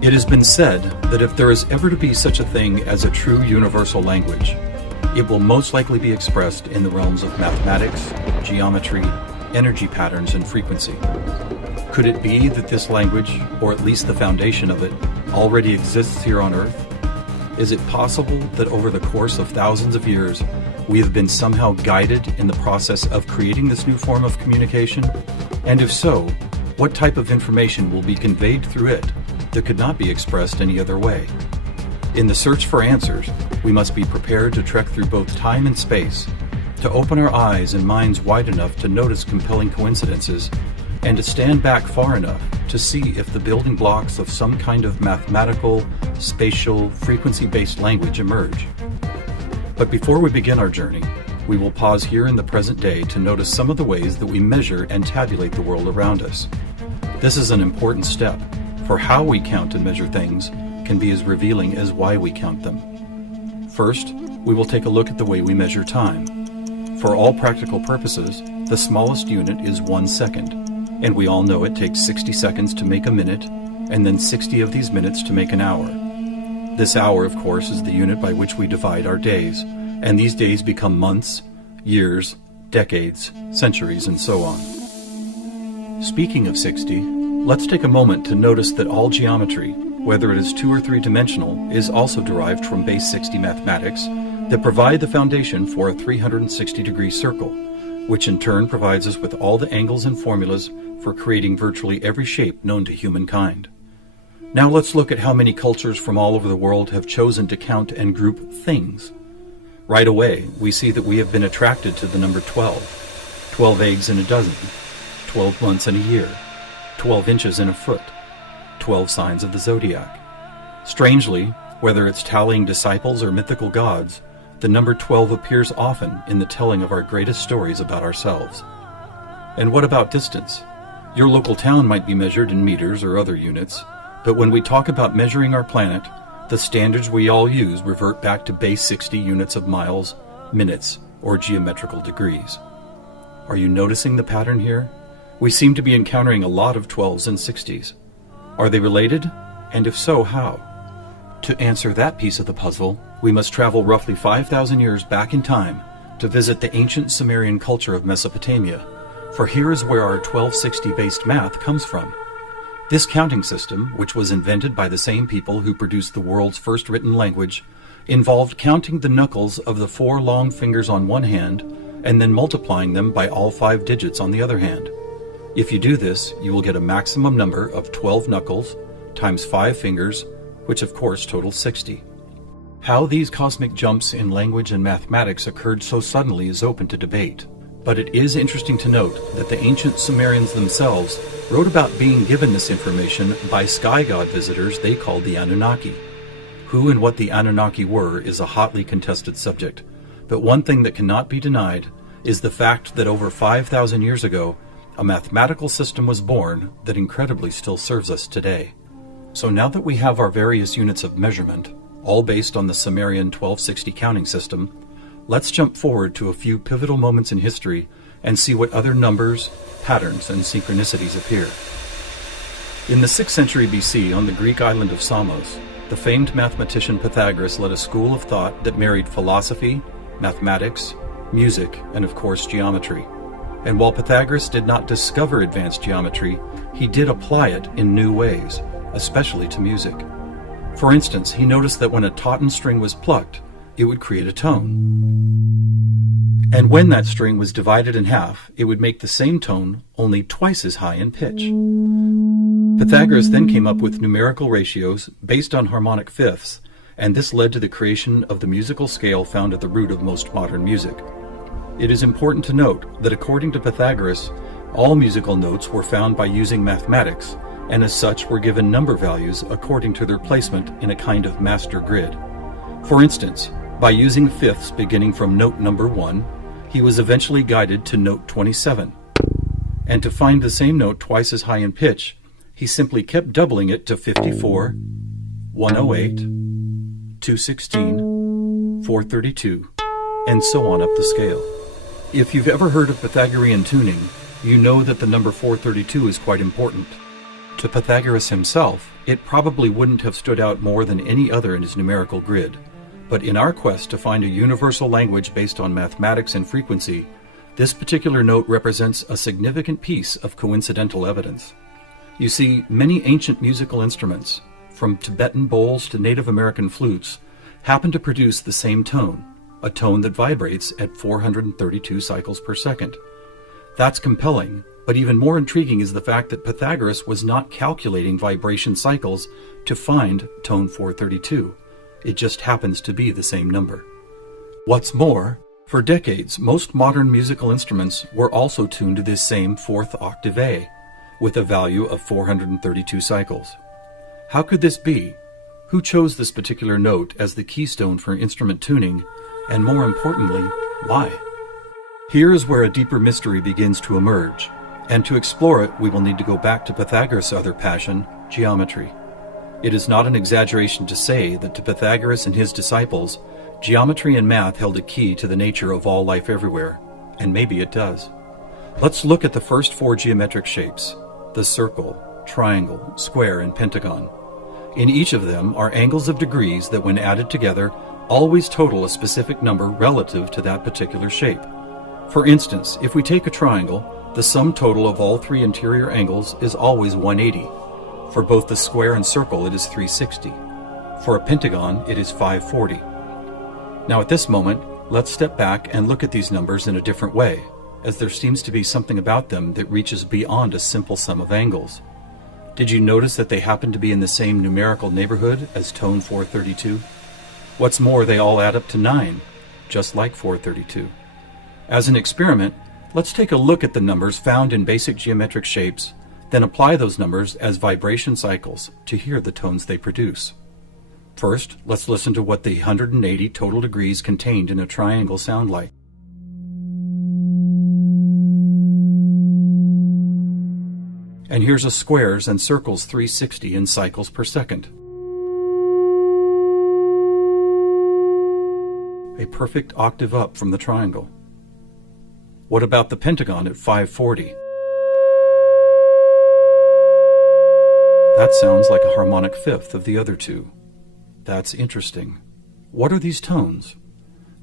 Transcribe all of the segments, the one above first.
It has been said that if there is ever to be such a thing as a true universal language, it will most likely be expressed in the realms of mathematics, geometry, energy patterns, and frequency. Could it be that this language, or at least the foundation of it, already exists here on Earth? Is it possible that over the course of thousands of years, we have been somehow guided in the process of creating this new form of communication? And if so, what type of information will be conveyed through it that could not be expressed any other way? In the search for answers, we must be prepared to trek through both time and space, to open our eyes and minds wide enough to notice compelling coincidences, and to stand back far enough to see if the building blocks of some kind of mathematical, spatial, frequency-based language emerge. But before we begin our journey, we will pause here in the present day to notice some of the ways that we measure and tabulate the world around us. This is an important step, for how we count and measure things can be as revealing as why we count them. First, we will take a look at the way we measure time. For all practical purposes, the smallest unit is 1 second, and we all know it takes 60 seconds to make a minute, and then 60 of these minutes to make an hour. This hour, of course, is the unit by which we divide our days, and these days become months, years, decades, centuries, and so on. Speaking of 60, let's take a moment to notice that all geometry, whether it is 2 or 3 dimensional, is also derived from base 60 mathematics that provide the foundation for a 360-degree circle, which in turn provides us with all the angles and formulas for creating virtually every shape known to humankind. Now let's look at how many cultures from all over the world have chosen to count and group things. Right away, we see that we have been attracted to the number 12. 12 eggs in a dozen, 12 months in a year, 12 inches in a foot, 12 signs of the zodiac. Strangely, whether it's tallying disciples or mythical gods, the number 12 appears often in the telling of our greatest stories about ourselves. And what about distance? Your local town might be measured in meters or other units, but when we talk about measuring our planet, the standards we all use revert back to base 60 units of miles, minutes, or geometrical degrees. Are you noticing the pattern here? We seem to be encountering a lot of 12s and 60s. Are they related? And if so, how? To answer that piece of the puzzle, we must travel roughly 5,000 years back in time to visit the ancient Sumerian culture of Mesopotamia, for here is where our 1260-based math comes from. This counting system, which was invented by the same people who produced the world's first written language, involved counting the knuckles of the 4 long fingers on one hand and then multiplying them by all 5 digits on the other hand. If you do this, you will get a maximum number of 12 knuckles times 5 fingers, which of course totals 60. How these cosmic jumps in language and mathematics occurred so suddenly is open to debate. But it is interesting to note that the ancient Sumerians themselves wrote about being given this information by sky god visitors they called the Anunnaki. Who and what the Anunnaki were is a hotly contested subject, but one thing that cannot be denied is the fact that over 5,000 years ago, a mathematical system was born that incredibly still serves us today. So now that we have our various units of measurement, all based on the Sumerian 1260 counting system, let's jump forward to a few pivotal moments in history and see what other numbers, patterns, and synchronicities appear. In the 6th century BC, on the Greek island of Samos, the famed mathematician Pythagoras led a school of thought that married philosophy, mathematics, music, and of course geometry. And while Pythagoras did not discover advanced geometry, he did apply it in new ways, especially to music. For instance, he noticed that when a tauten string was plucked, it would create a tone. And when that string was divided in half, it would make the same tone only twice as high in pitch. Pythagoras then came up with numerical ratios based on harmonic fifths, and this led to the creation of the musical scale found at the root of most modern music. It is important to note that according to Pythagoras, all musical notes were found by using mathematics, and as such were given number values according to their placement in a kind of master grid. For instance, by using fifths beginning from note number 1, he was eventually guided to note 27. And to find the same note twice as high in pitch, he simply kept doubling it to 54, 108, 216, 432, and so on up the scale. If you've ever heard of Pythagorean tuning, you know that the number 432 is quite important. To Pythagoras himself, it probably wouldn't have stood out more than any other in his numerical grid. But in our quest to find a universal language based on mathematics and frequency, this particular note represents a significant piece of coincidental evidence. You see, many ancient musical instruments, from Tibetan bowls to Native American flutes, happen to produce the same tone, a tone that vibrates at 432 cycles per second. That's compelling, but even more intriguing is the fact that Pythagoras was not calculating vibration cycles to find tone 432. It just happens to be the same number. What's more, for decades, most modern musical instruments were also tuned to this same fourth octave A, with a value of 432 cycles. How could this be? Who chose this particular note as the keystone for instrument tuning, and more importantly, why? Here is where a deeper mystery begins to emerge, and to explore it we will need to go back to Pythagoras' other passion, geometry. It is not an exaggeration to say that to Pythagoras and his disciples, geometry and math held a key to the nature of all life everywhere, and maybe it does. Let's look at the first four geometric shapes, the circle, triangle, square, and pentagon. In each of them are angles of degrees that, when added together, always total a specific number relative to that particular shape. For instance, if we take a triangle, the sum total of all three interior angles is always 180. For both the square and circle, it is 360. For a pentagon, it is 540. Now at this moment, let's step back and look at these numbers in a different way, as there seems to be something about them that reaches beyond a simple sum of angles. Did you notice that they happen to be in the same numerical neighborhood as tone 432? What's more, they all add up to 9, just like 432. As an experiment, let's take a look at the numbers found in basic geometric shapes, then apply those numbers as vibration cycles to hear the tones they produce. First, let's listen to what the 180 total degrees contained in a triangle sound like. And here's a squares and circles 360 in cycles per second. A perfect octave up from the triangle. What about the pentagon at 540? That sounds like a harmonic fifth of the other two. That's interesting. What are these tones?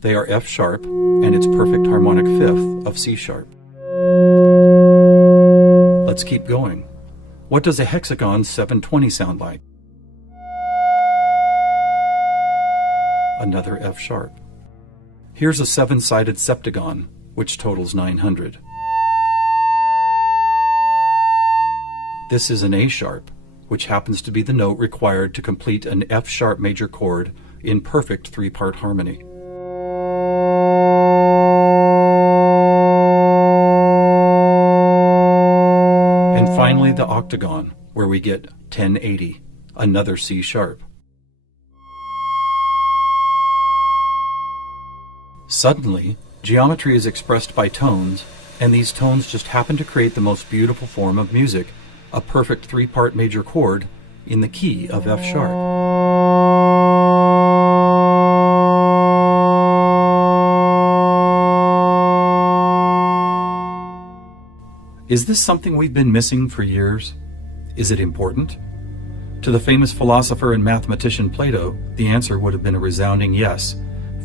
They are F sharp and its perfect harmonic fifth of C sharp. Let's keep going. What does a hexagon 720 sound like? Another F sharp. Here's a seven-sided septagon, which totals 900. This is an A sharp, which happens to be the note required to complete an F sharp major chord in perfect three-part harmony. And finally the octagon, where we get 1080, another C sharp. Suddenly, geometry is expressed by tones, and these tones just happen to create the most beautiful form of music, a perfect three-part major chord in the key of F sharp. Is this something we've been missing for years? Is it important? To the famous philosopher and mathematician Plato, the answer would have been a resounding yes,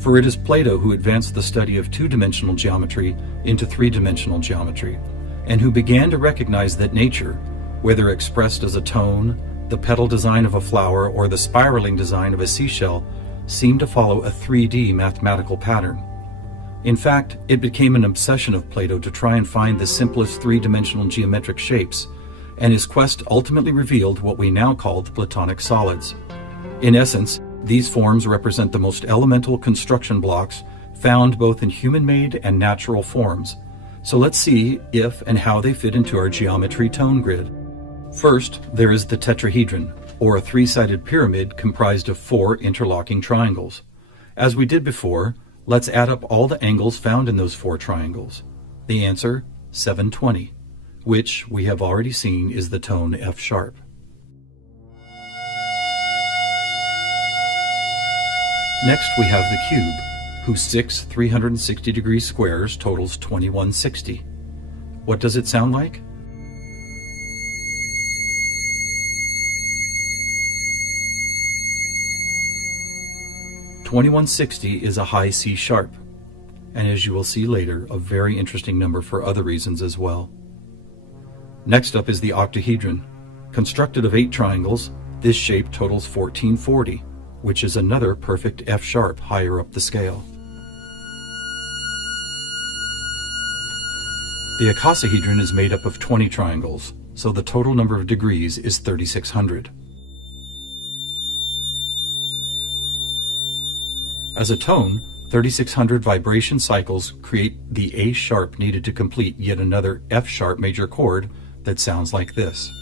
for it is Plato who advanced the study of two-dimensional geometry into three-dimensional geometry, and who began to recognize that nature, whether expressed as a tone, the petal design of a flower, or the spiraling design of a seashell, seemed to follow a 3D mathematical pattern. In fact, it became an obsession of Plato to try and find the simplest three-dimensional geometric shapes, and his quest ultimately revealed what we now call the Platonic solids. In essence, these forms represent the most elemental construction blocks found both in human-made and natural forms. So let's see if and how they fit into our geometry tone grid. First, there is the tetrahedron, or a three-sided pyramid comprised of four interlocking triangles. As we did before, let's add up all the angles found in those four triangles. The answer, 720, which we have already seen is the tone F sharp. Next we have the cube, whose six 360-degree squares totals 2160. What does it sound like? 2160 is a high C sharp, and as you will see later, a very interesting number for other reasons as well. Next up is the octahedron. Constructed of 8 triangles, this shape totals 1440, which is another perfect F sharp higher up the scale. The icosahedron is made up of 20 triangles, so the total number of degrees is 3600. As a tone, 3600 vibration cycles create the A sharp needed to complete yet another F sharp major chord that sounds like this.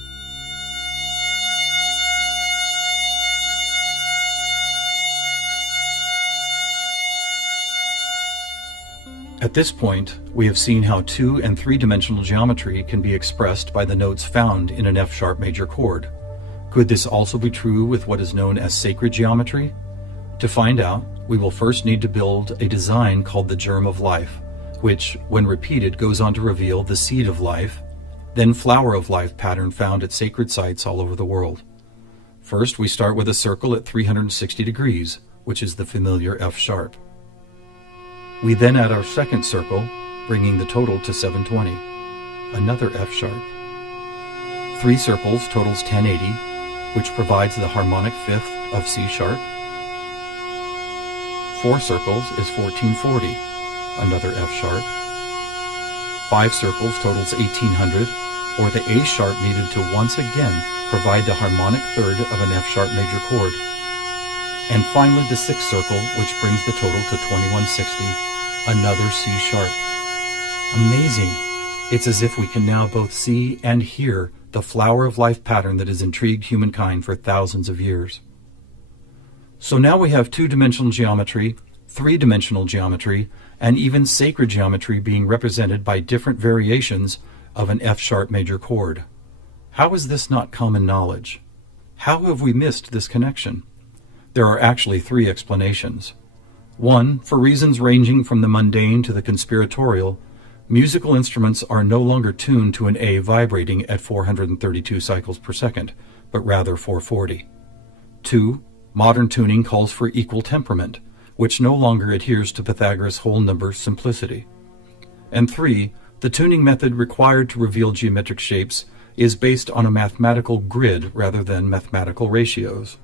At this point, we have seen how 2- and 3-dimensional geometry can be expressed by the notes found in an F sharp major chord. Could this also be true with what is known as sacred geometry? To find out, we will first need to build a design called the germ of life, which, when repeated, goes on to reveal the seed of life, then flower of life pattern found at sacred sites all over the world. First, we start with a circle at 360 degrees, which is the familiar F sharp. We then add our second circle, bringing the total to 720, another F sharp. 3 circles totals 1080, which provides the harmonic fifth of C sharp. 4 circles is 1440, another F sharp. 5 circles totals 1800, or the A sharp needed to once again provide the harmonic third of an F sharp major chord. And finally the 6th circle, which brings the total to 2160, another C sharp. Amazing! It's as if we can now both see and hear the flower of life pattern that has intrigued humankind for thousands of years. So now we have 2-dimensional geometry, 3-dimensional geometry, and even sacred geometry being represented by different variations of an F sharp major chord. How is this not common knowledge? How have we missed this connection? There are actually 3 explanations. 1, for reasons ranging from the mundane to the conspiratorial, musical instruments are no longer tuned to an A vibrating at 432 cycles per second, but rather 440. 2, modern tuning calls for equal temperament, which no longer adheres to Pythagoras' whole number simplicity. And 3, the tuning method required to reveal geometric shapes is based on a mathematical grid rather than mathematical ratios.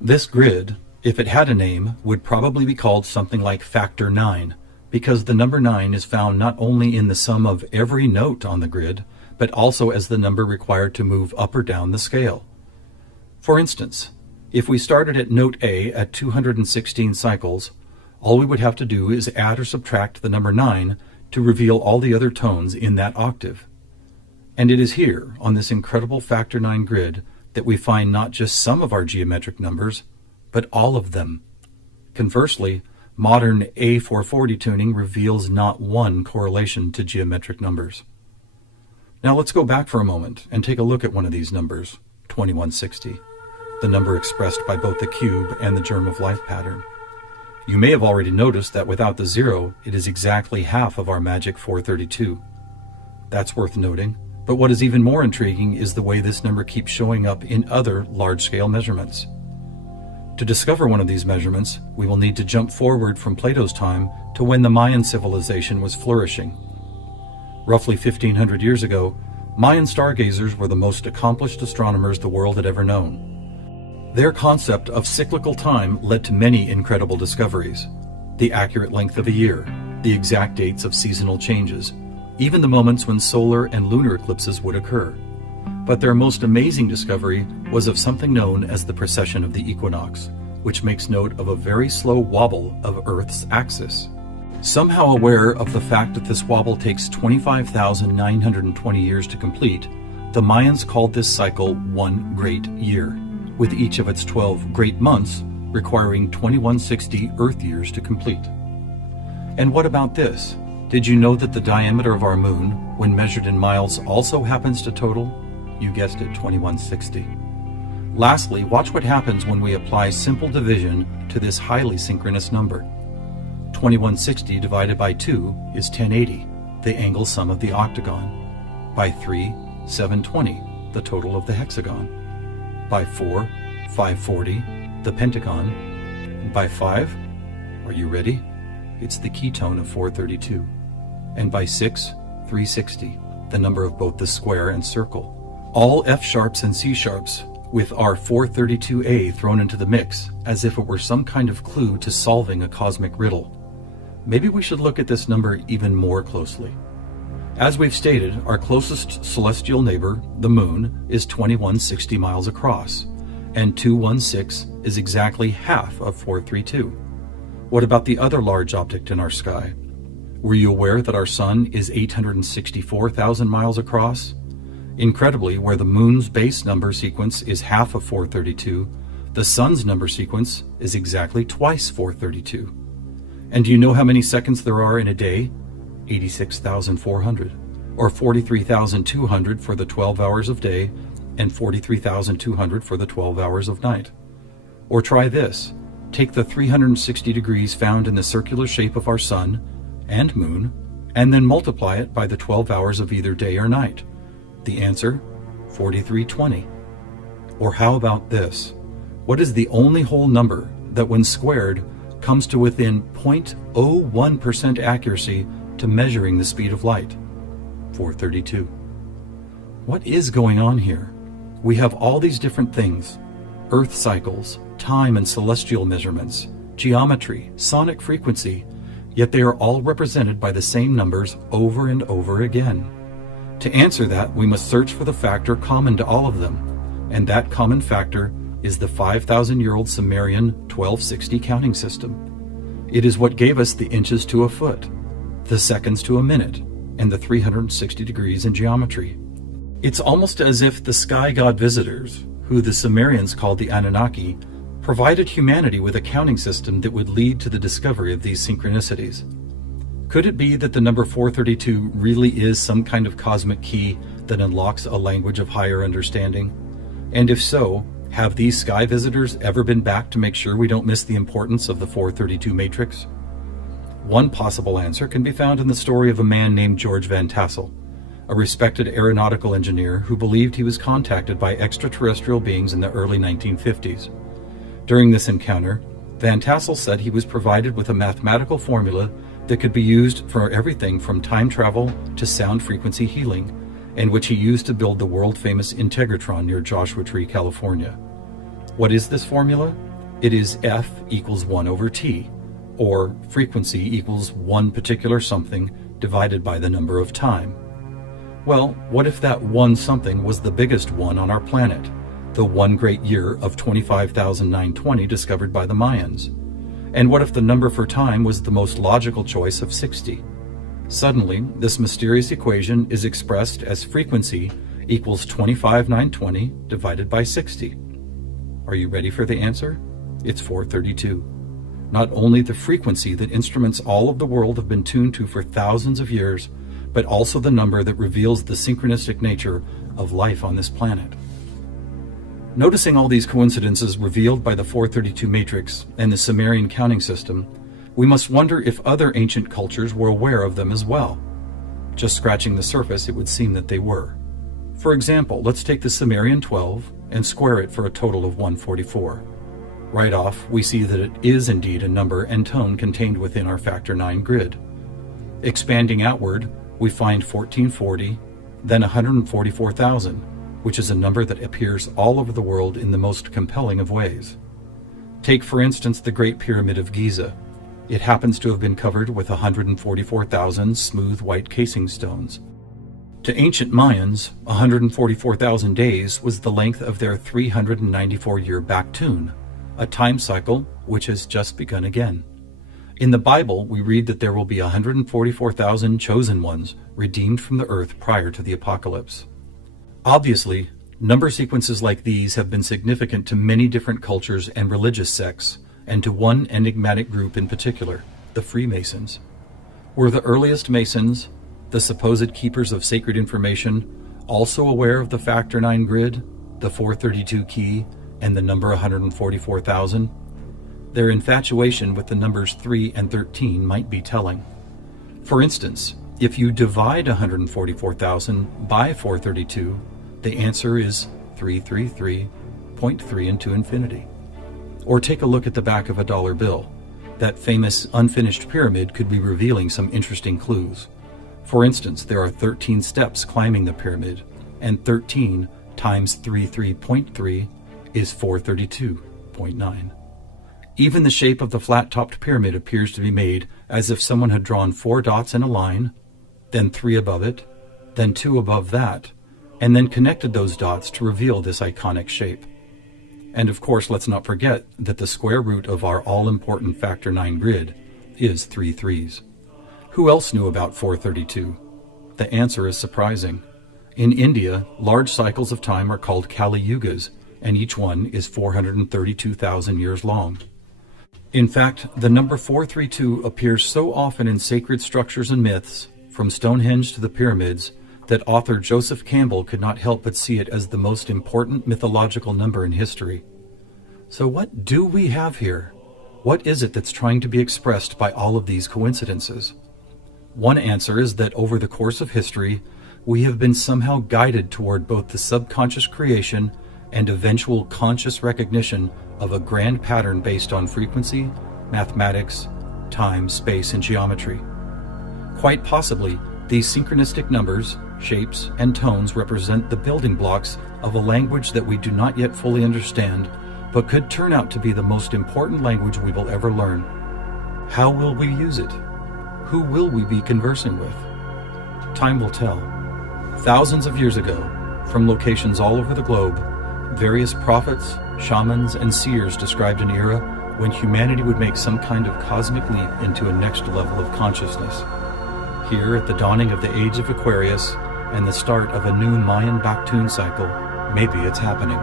This grid, if it had a name, would probably be called something like factor 9, because the number 9 is found not only in the sum of every note on the grid, but also as the number required to move up or down the scale. For instance, if we started at note A at 216 cycles, all we would have to do is add or subtract the number 9 to reveal all the other tones in that octave. And it is here, on this incredible factor 9 grid, that we find not just some of our geometric numbers, but all of them. Conversely, modern A440 tuning reveals not one correlation to geometric numbers. Now let's go back for a moment and take a look at one of these numbers, 2160. The number expressed by both the cube and the germ of life pattern. You may have already noticed that without the 0, it is exactly half of our magic 432. That's worth noting, but what is even more intriguing is the way this number keeps showing up in other large-scale measurements. To discover one of these measurements, we will need to jump forward from Plato's time to when the Mayan civilization was flourishing. Roughly 1500 years ago, Mayan stargazers were the most accomplished astronomers the world had ever known. Their concept of cyclical time led to many incredible discoveries. The accurate length of a year, the exact dates of seasonal changes, even the moments when solar and lunar eclipses would occur. But their most amazing discovery was of something known as the precession of the equinox, which makes note of a very slow wobble of Earth's axis. Somehow aware of the fact that this wobble takes 25,920 years to complete, the Mayans called this cycle one great year, with each of its 12 great months requiring 2160 Earth years to complete. And what about this? Did you know that the diameter of our moon, when measured in miles, also happens to total, you guessed it, 2160? Lastly, watch what happens when we apply simple division to this highly synchronous number. 2160 divided by 2 is 1080, the angle sum of the octagon. By 3, 720, the total of the hexagon. By 4, 540, the pentagon. By 5, Are you ready? It's the ketone of 432. And by 6, 360, the number of both the square and circle. All F sharps and C sharps with our 432A thrown into the mix as if it were some kind of clue to solving a cosmic riddle. Maybe we should look at this number even more closely. As we've stated, our closest celestial neighbor, the Moon, is 2160 miles across, and 216 is exactly half of 432. What about the other large object in our sky? Were you aware that our Sun is 864,000 miles across? Incredibly, where the Moon's base number sequence is half of 432, the Sun's number sequence is exactly twice 432. And do you know how many seconds there are in a day? 86,400, or 43,200 for the 12 hours of day and 43,200 for the 12 hours of night. Or try this. Take the 360 degrees found in the circular shape of our Sun and Moon, and then multiply it by the 12 hours of either day or night. The answer, 4320. Or how about this? What is the only whole number that when squared comes to within 0.01% accuracy to measuring the speed of light? 432. What is going on here? We have all these different things: Earth cycles, time and celestial measurements, geometry, sonic frequency, yet they are all represented by the same numbers over and over again. To answer that, we must search for the factor common to all of them, and that common factor is the 5,000-year-old Sumerian 1260 counting system. It is what gave us the inches to a foot, the seconds to a minute, and the 360 degrees in geometry. It's almost as if the sky god visitors, who the Sumerians called the Anunnaki, provided humanity with a counting system that would lead to the discovery of these synchronicities. Could it be that the number 432 really is some kind of cosmic key that unlocks a language of higher understanding? And if so, have these sky visitors ever been back to make sure we don't miss the importance of the 432 matrix? One possible answer can be found in the story of a man named George Van Tassel, a respected aeronautical engineer who believed he was contacted by extraterrestrial beings in the early 1950s. During this encounter, Van Tassel said he was provided with a mathematical formula that could be used for everything from time travel to sound frequency healing, and which he used to build the world-famous Integratron near Joshua Tree, California. What is this formula? It is F equals 1 over T, or frequency equals one particular something divided by the number of time. Well, what if that one something was the biggest one on our planet, the one great year of 25,920 discovered by the Mayans? And what if the number for time was the most logical choice of 60? Suddenly, this mysterious equation is expressed as frequency equals 25,920 divided by 60. Are you ready for the answer? It's 432. Not only the frequency that instruments all of the world have been tuned to for thousands of years, but also the number that reveals the synchronistic nature of life on this planet. Noticing all these coincidences revealed by the 432 matrix and the Sumerian counting system, we must wonder if other ancient cultures were aware of them as well. Just scratching the surface, it would seem that they were. For example, let's take the Sumerian 12 and square it for a total of 144. Right off, we see that it is indeed a number and tone contained within our factor 9 grid. Expanding outward, we find 1440, then 144,000, which is a number that appears all over the world in the most compelling of ways. Take, for instance, the Great Pyramid of Giza. It happens to have been covered with 144,000 smooth white casing stones. To ancient Mayans, 144,000 days was the length of their 394-year back tune, a time cycle which has just begun again. In the Bible, we read that there will be 144,000 chosen ones redeemed from the earth prior to the apocalypse. Obviously, number sequences like these have been significant to many different cultures and religious sects, and to one enigmatic group in particular, the Freemasons. Were the earliest Masons, the supposed keepers of sacred information, also aware of the factor 9 grid, the 432 key, and the number 144,000? Their infatuation with the numbers 3 and 13 might be telling. For instance, if you divide 144,000 by 432, the answer is 333.3 into infinity. Or take a look at the back of a dollar bill. That famous unfinished pyramid could be revealing some interesting clues. For instance, there are 13 steps climbing the pyramid, and 13 times 33.3 is 432.9. Even the shape of the flat-topped pyramid appears to be made as if someone had drawn 4 dots in a line, then 3 above it, then 2 above that, and then connected those dots to reveal this iconic shape. And of course, let's not forget that the square root of our all-important factor 9 grid is 3 threes. Who else knew about 432? The answer is surprising. In India, large cycles of time are called Kali Yugas, and each one is 432,000 years long. In fact, the number 432 appears so often in sacred structures and myths, from Stonehenge to the pyramids, that author Joseph Campbell could not help but see it as the most important mythological number in history. So what do we have here? What is it that's trying to be expressed by all of these coincidences? One answer is that over the course of history, we have been somehow guided toward both the subconscious creation and eventual conscious recognition of a grand pattern based on frequency, mathematics, time, space, and geometry. Quite possibly, these synchronistic numbers, shapes, and tones represent the building blocks of a language that we do not yet fully understand, but could turn out to be the most important language we will ever learn. How will we use it? Who will we be conversing with? Time will tell. Thousands of years ago, from locations all over the globe, various prophets, shamans, and seers described an era when humanity would make some kind of cosmic leap into a next level of consciousness. Here, at the dawning of the age of Aquarius and the start of a new Mayan Baktun cycle, maybe it's happening.